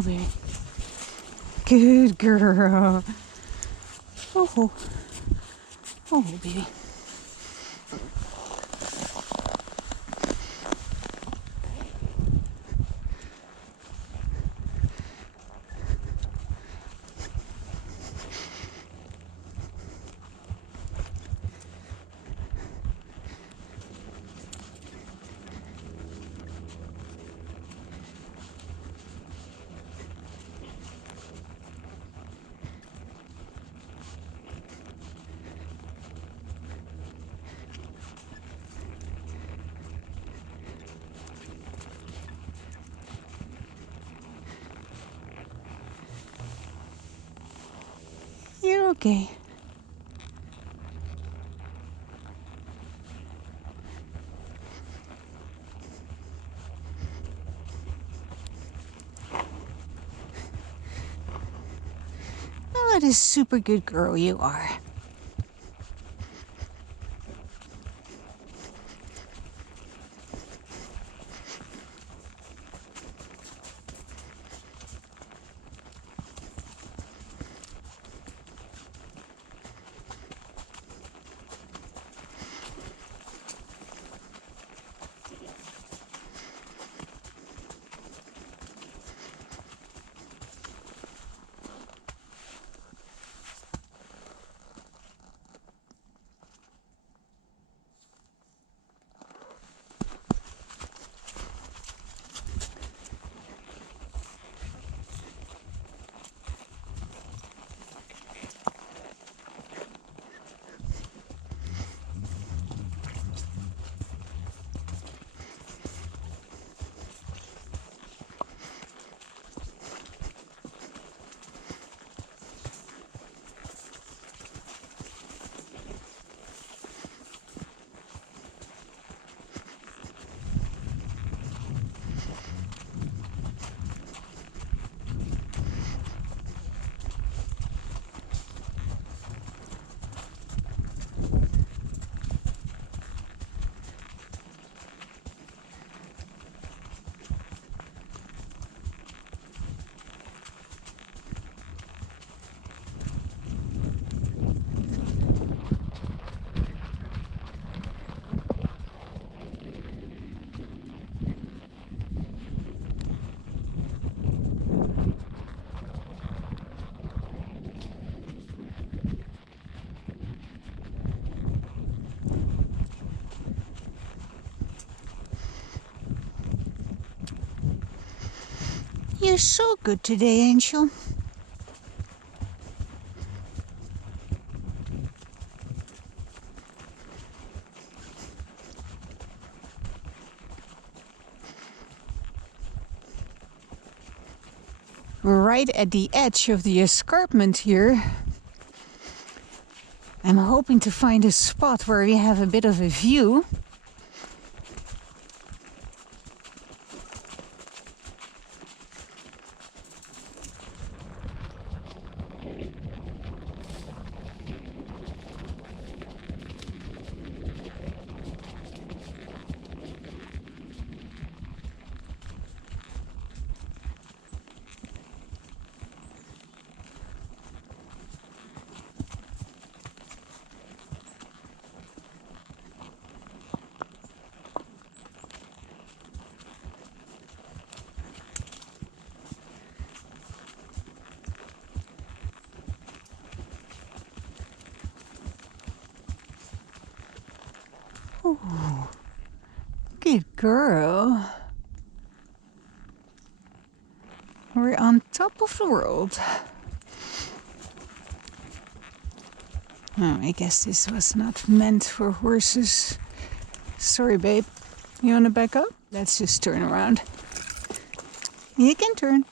Oh, baby. Good girl. Oh, oh, baby. You're okay. Oh, what a super good girl you are. You're so good today, Angel. We're right at the edge of the escarpment here. I'm hoping to find a spot where we have a bit of a view. Oh, good girl. We're on top of the world. Oh, I guess this was not meant for horses. Sorry, babe. You want to back up? Let's just turn around. You can turn.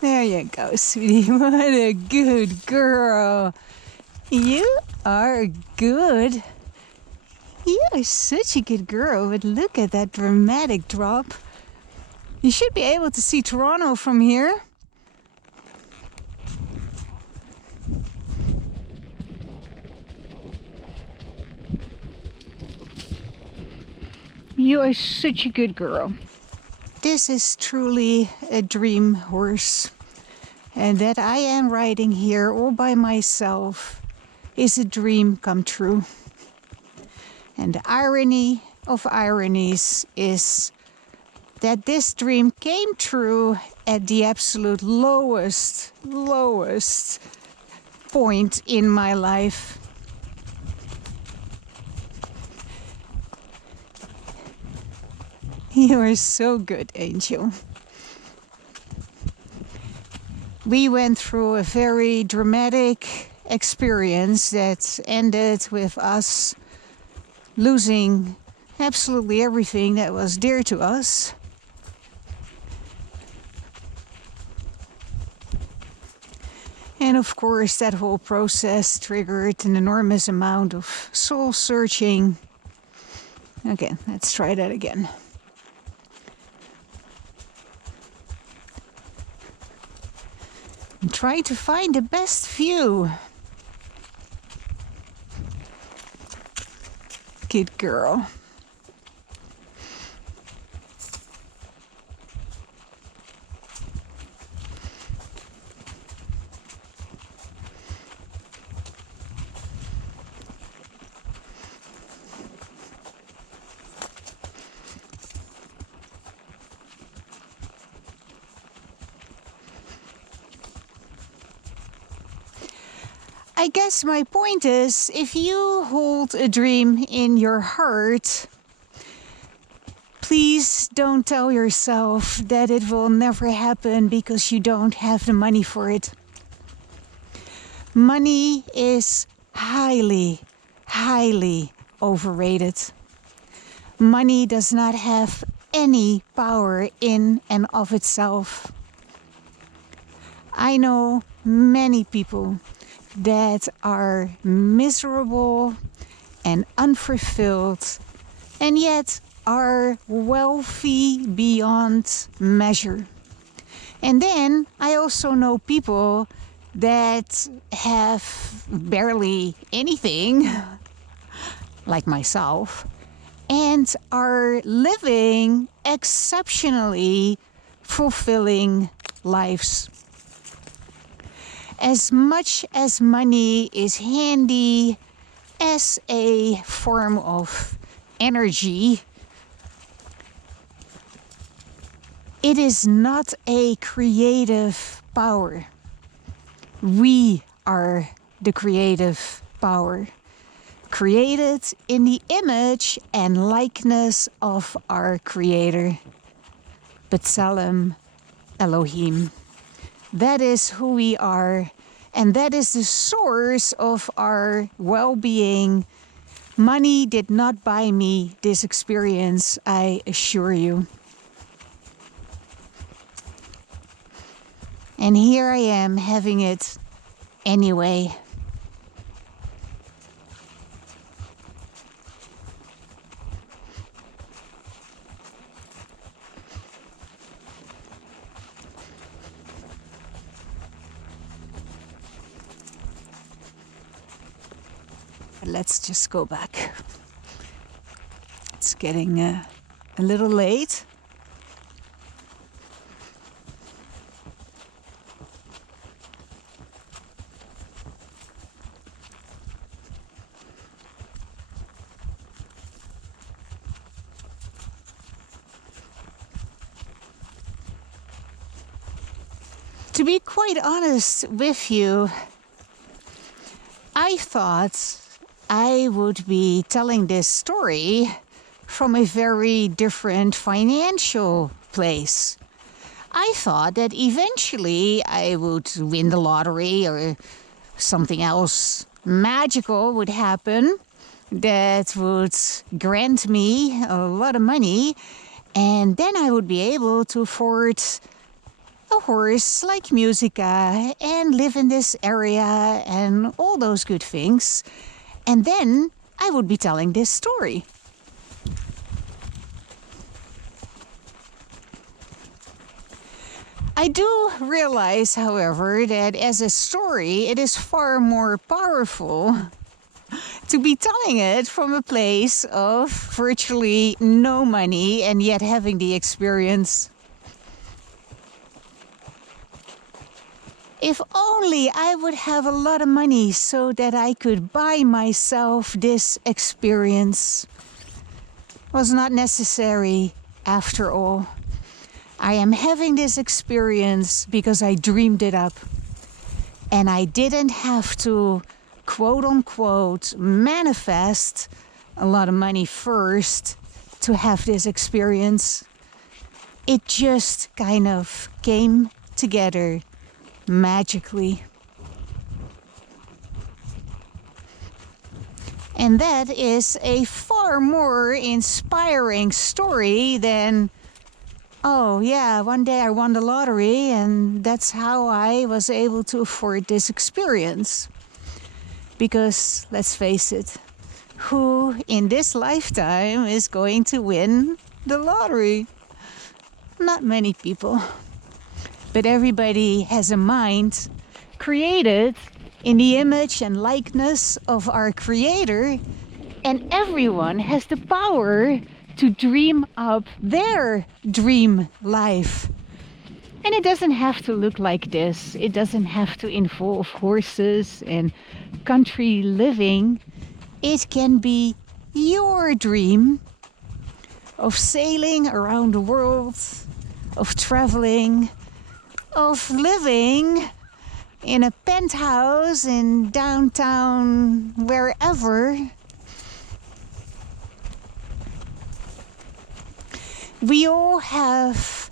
There you go, sweetie. What a good girl. You are good. You are such a good girl, but look at that dramatic drop. You should be able to see Toronto from here. You are such a good girl. this is truly a dream horse. And that I am riding here all by myself is a dream come true. And the irony of ironies is that this dream came true at the absolute lowest point in my life. You are so good, Angel. We went through a very dramatic experience that ended with us losing absolutely everything that was dear to us. And of course, that whole process triggered an enormous amount of soul searching. Okay, let's try that again. I'm trying to find the best view. Good girl. I guess my point is, if you hold a dream in your heart, please don't tell yourself that it will never happen because you don't have the money for it. Money is highly overrated. Money does not have any power in and of itself. I know many people that are miserable and unfulfilled and yet are wealthy beyond measure. And then I also know people that have barely anything, like myself, and are living exceptionally fulfilling lives. As much as money is handy as a form of energy, it is not a creative power. We are the creative power, created in the image and likeness of our Creator, B'Tselem Elohim. That is who we are, and that is the source of our well-being. Money did not buy me this experience, I assure you. And here I am having it anyway. Let's just go back. It's getting a little late. To be quite honest with you, I thought I would be telling this story from a very different financial place. I thought that eventually I would win the lottery or something else magical would happen that would grant me a lot of money, and then I would be able to afford a horse like Musica and live in this area and all those good things. And then I would be telling this story. I do realize, however, that as a story, it is far more powerful to be telling it from a place of virtually no money and yet having the experience. If only I would have a lot of money so that I could buy myself this experience. Was not necessary after all. I am having this experience because I dreamed it up. And I didn't have to, quote unquote, manifest a lot of money first to have this experience. It just kind of came together magically. And that is a far more inspiring story than, oh yeah, one day I won the lottery and that's how I was able to afford this experience. Because, let's face it, who in this lifetime is going to win the lottery? Not many people. But everybody has a mind created in the image and likeness of our Creator, and everyone has the power to dream up their dream life. And it doesn't have to look like this. It doesn't have to involve horses and country living. It can be your dream of sailing around the world, of traveling, of living in a penthouse in downtown wherever. We all have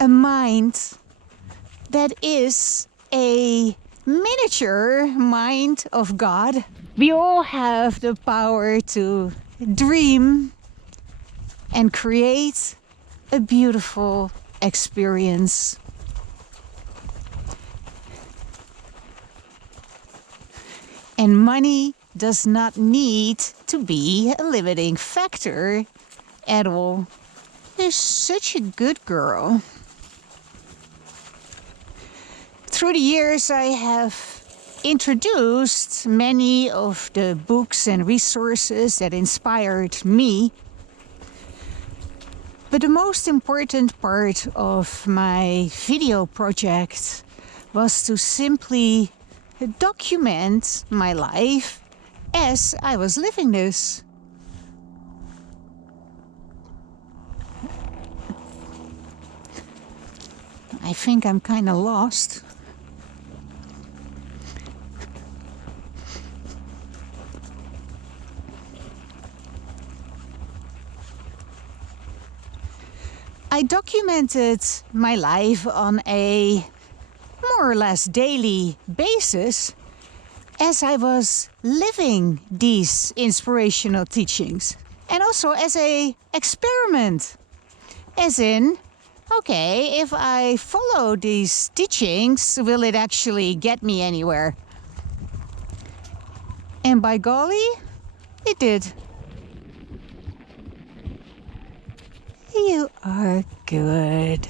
a mind that is a miniature mind of God. We all have the power to dream and create a beautiful experience. And money does not need to be a limiting factor at all. You're such a good girl. Through the years, I have introduced many of the books and resources that inspired me. But the most important part of my video project was to simply document my life as I was living this. I think I'm kind of lost. I documented my life on a more or less daily basis as I was living these inspirational teachings, and also as an experiment. As in, okay, if I follow these teachings, will it actually get me anywhere? And by golly, it did. You are good.